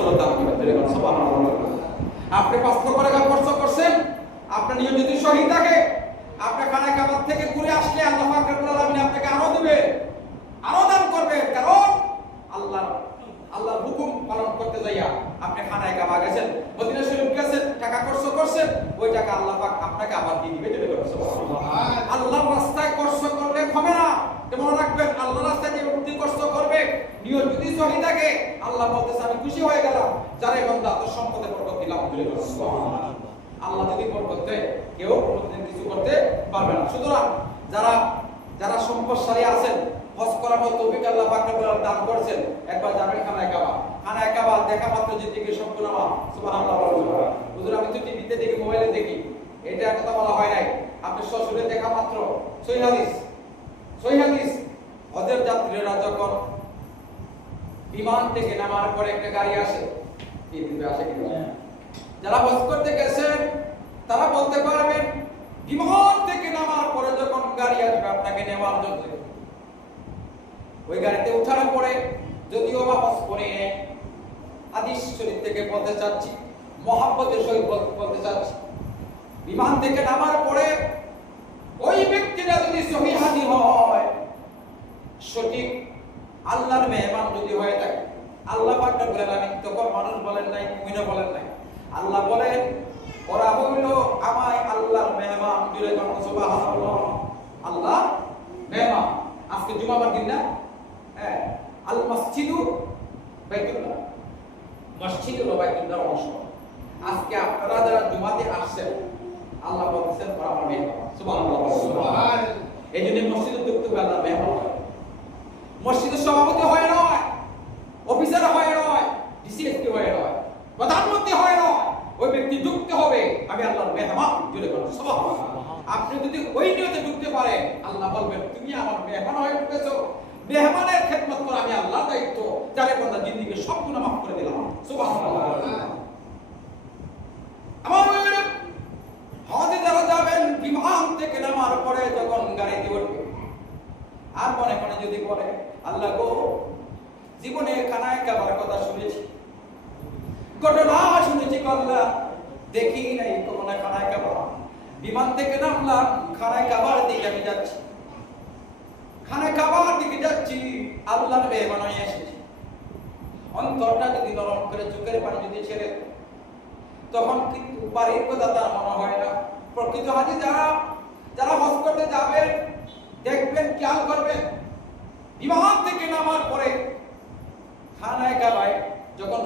ফজিলত দান করবেন। সুবহানাল্লাহ। আপনি 5 লক্ষ টাকা খরচ করছেন, আপনার নিয়ত যদি সহি থাকে, আপনি খানায় কাবা থেকে ঘুরে আসলে আল্লাহ পাক রব্বুল আলামিন আপনাকে আরো দিবে, আরো দান করবেন। কারণ আল্লাহর হুকুম পালন করতে যাইয়া আপনি খানায় কাবা গেছেন, মদিনা শরীফ গেছেন, টাকা খরচ করছেন, ওই টাকা আল্লাহ পাক আপনাকে আবার দিয়ে দিবে। সুবহানাল্লাহ। আল্লাহর রাস্তায় খরচ করলে হবে না, মনে রাখবেন আল্লাহর রাস্তায় যে ব্যক্তি খরচ করবে, নিয়ত যদি সহি থাকে, আল্লাহ বলতেছে আমি খুশি হয়ে গেলাম, যারে বান্দা তোর সম্পদে বরকত দিলাম। সুবহানাল্লাহ। আল্লাহ যদি বরকত দেয়, কেউ কোনোদিন কিছু করতে পারবে না। সুতরাং যারা সম্পদশালী আছেন, হজ করার মতো তৌফিক আল্লাহ পাক রব্বুল আলামিন দান করেছেন, একবার যাবেন খানায় কাবা। খানায় কাবা দেখা মাত্র জিন্দেগির সম্পূর্ণ আমল। সুবহানাল্লাহ। হুজুর আমি তো টিভিতে দেখি, মোবাইলে দেখি, এটা কথা বলা হয় নাই। আপনি শ্বশুরে দেখা মাত্র সহিহ হাদিস হজের যাত্রীরা যখন বিমান থেকে নামার পরে একটা গাড়ি আসে, যারা হজ করতে গেছেন তারা বলতে পারবেন, বিমান থেকে নামার পরে যখন গাড়ি আসবে আপনাকে নেওয়ার জন্য, ওই গাড়িতে ওঠার পরে যদিও বা হজ করে হাদিস শরীফ থেকে বলতে চাচ্ছি, মহব্বতের সহিত বলতে চাচ্ছি, বিমান থেকে নামার পরে ওই ব্যক্তিটা যদি সহিহ হাদিস হয়, সঠিক আল্লাহর মেহমান যদি হয়ে থাকে, আল্লাহ পাক রব্বুল আলামিন তখন মানুষ বলেন নাই, মুমিনও বলেন নাই, আল্লাহ বলেন ওরা হইল আমায় আল্লাহর মেহমান। জুড়ে কোন সুবহানাল্লাহ। আল্লাহ মেহমান। আজকে জুমাবার দিন না? হ্যাঁ, আল মসজিদু বাইতুল্লাহ, মসজিদ হলো বাইতুল্লাহর অংশ। আজকে আপনারা যারা জুমাতে আসছেন, আল্লাহ বলতেছেন ওরা আমার মেহমান। সুবহানাল্লাহ। সুবহানাল্লাহ। এই জন্য মসজিদে ঢুকতে হবে আল্লাহর মেহমান হয়। মসজিদের সভাপতি হয় নয়, অফিসার হয় নয়, ডিসিএসপি হয় নয়, প্রধানমন্ত্রী হয় নয়, ওই ব্যক্তি ঢুকতে হবে আমি আল্লাহর মেহমান। জুড়ে বলুন সুবহানাল্লাহ। আপনি যদি ওই নিয়তে ঢুকতে পারেন, আল্লাহ বলবেন তুমি আমার মেহমান হয়ে ঢুকেছো, মেহমানের খেদমত করা আমি আল্লাহর দায়িত্ব, যারে বান্দা জিন্দেগি সব গুনাহ মাফ করে দিলাম। সুবহানাল্লাহ। আমার হজে যারা যাবেন, বিমান থেকে নামার পরে যখন গাড়িতে উঠবে, আর মনে মনে যদি বলে আল্লাহ গো, জীবনে খানায় কাবার কথা শুনেছি, ঘটনা শুনেছি, আল্লাহ দেখি নাই কখনো খানায় কাবা। বিমান থেকে নামলাম, খানায় কাবার দিকে আমি যাচ্ছি, খানায় কাবার দিকে যাচ্ছি, আল্লাহর মেহমান হয়ে এসেছি। অন্তরটা যদি নরম করে চোখের পানি যদি ছেড়ে, তখন কিন্তু বাড়ির কথা তার মনে হয় না। প্রকৃত হাজি যারা হজ করতে যাবেন, দেখবেন, খেয়াল করবেন, বিমান থেকে নামার পরে খানায় কাবায় যখন